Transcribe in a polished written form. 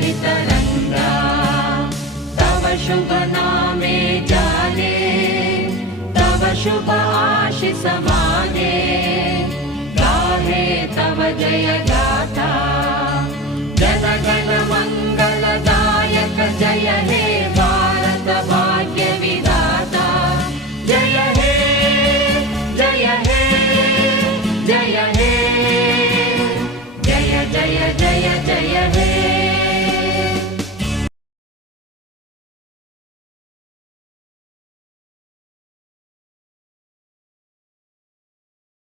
तरङ्गा तव शुभ नामे जाने तव शुभ आशीष माने गाहे तव जय